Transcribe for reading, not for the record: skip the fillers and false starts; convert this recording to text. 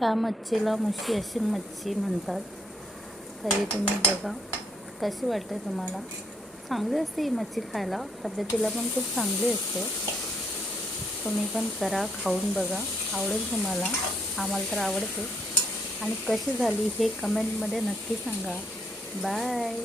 त्या मच्छीला मुशी अशी मच्छी म्हणतात. तरी तुम्ही बघा कशी वाटते तुम्हाला. चांगली असते ही मच्छी खायला, तब्येतीला पण खूप चांगली असते. तुम्ही पण करा, खाऊन बघा, आवडेल तुम्हाला. आम्हाला तर आवडते. आणि कशी झाली हे कमेंटमध्ये नक्की सांगा. बाय.